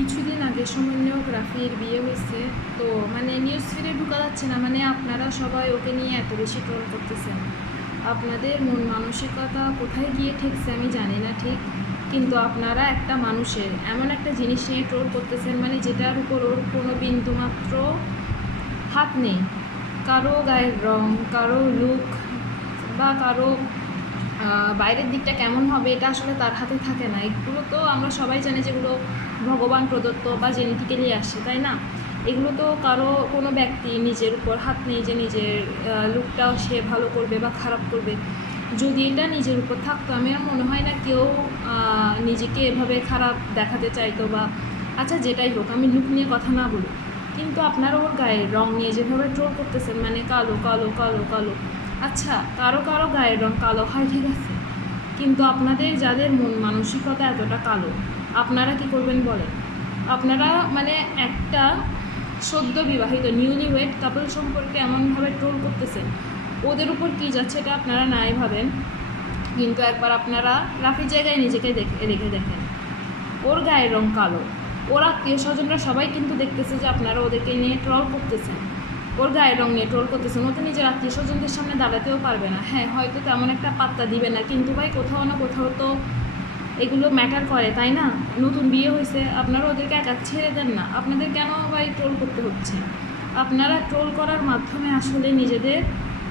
কিছুদিন আগে সমন্বয়ক রাফির বিয়ে হয়েছে। তো নিউজ ফিডে ঢোকা যাচ্ছে না, আপনারা সবাই ওকে নিয়ে এত বেশি ট্রোল করতেছেন। আপনাদের মন মানসিকতা কোথায় গিয়ে ঠেকছে আমি জানি না ঠিক, কিন্তু আপনারা একটা মানুষের এমন একটা জিনিস নিয়ে ট্রোল করতেছেন যেটার উপর ওর কোনো বিন্দুমাত্র হাত নেই। কারো গায়ের রং, কারো লুক বা কারো বাইরের দিকটা কেমন হবে এটা আসলে তার হাতে থাকে না। এগুলো তো আমরা সবাই জানি যেগুলো ভগবান প্রদত্ত বা জেনেটিক্যালি আসে, তাই না? এগুলো তো কারো কোনো ব্যক্তি নিজের উপর হাত নেই যে নিজের লুকটাও সে ভালো করবে বা খারাপ করবে। যদি এটা নিজের উপর থাকতো আমি আর মনে হয় না কেউ নিজেকে এভাবে খারাপ দেখাতে চাইতো বা আচ্ছা যেটাই হোক, আমি লুক নিয়ে কথা না বলি, কিন্তু আপনারা ওর গায়ের রং নিয়ে যেভাবে ট্রোল করতেছেন কালো কালো কালো কালো। আচ্ছা, কারো কারো গায়ের রং কালো হয়, ঠিক আছে, কিন্তু আপনাদের যাদের মন মানসিকতা এতটা কালো, আপনারা কি করবেন বলেন? আপনারা একটা সদ্য বিবাহিত নিউলি ওয়েড কাপল সম্পর্কে এমনভাবে ট্রোল করতেছেন, ওদের উপর কী যাচ্ছে এটা আপনারা নাই ভাবেন। কিন্তু একবার আপনারা রাফির জায়গায় নিজেকে রেখে দেখেন, ওর গায়ের রং কালো, ওর আত্মীয় স্বজনরা সবাই কিন্তু দেখতেছে যে আপনারা ওদেরকে নিয়ে ট্রল করতেছেন, ওর গায়ের রং নিয়ে ট্রোল করতেছেন। ও তো নিজের আত্মীয় স্বজনদের সামনে দাঁড়াতেও পারবে না, হ্যাঁ হয়তো তেমন একটা পাত্তা দিবে না, কিন্তু ভাই কোথাও না কোথাও তো এগুলো ম্যাটার করে, তাই না? নতুন বিয়ে হয়েছে, আপনারা ওদেরকে একা ছেড়ে দেন না, আপনাদের কেন ভাই ট্রোল করতে হচ্ছে? আপনারা ট্রোল করার মাধ্যমে আসলে নিজেদের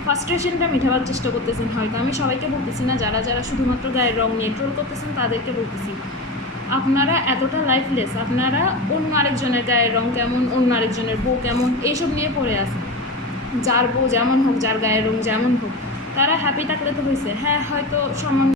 ফ্রাস্ট্রেশনটা মেটাবার চেষ্টা করতেছেন হয়তো। আমি সবাইকে বলতেছি না, যারা যারা শুধুমাত্র গায়ের রং নিয়ে ট্রোল করতেছেন তাদেরকে বলতেছি, আপনারা এতটা লাইফলেস, আপনারা অন্য আরেকজনের গায়ের রং কেমন, অন্য আরেকজনের বউ কেমন, এইসব নিয়ে পড়ে আসেন। যার বউ যেমন হোক, যার গায়ের রং যেমন হোক, তারা হ্যাপি থাকলে তো হয়েছে। হ্যাঁ হয়তো সম্মান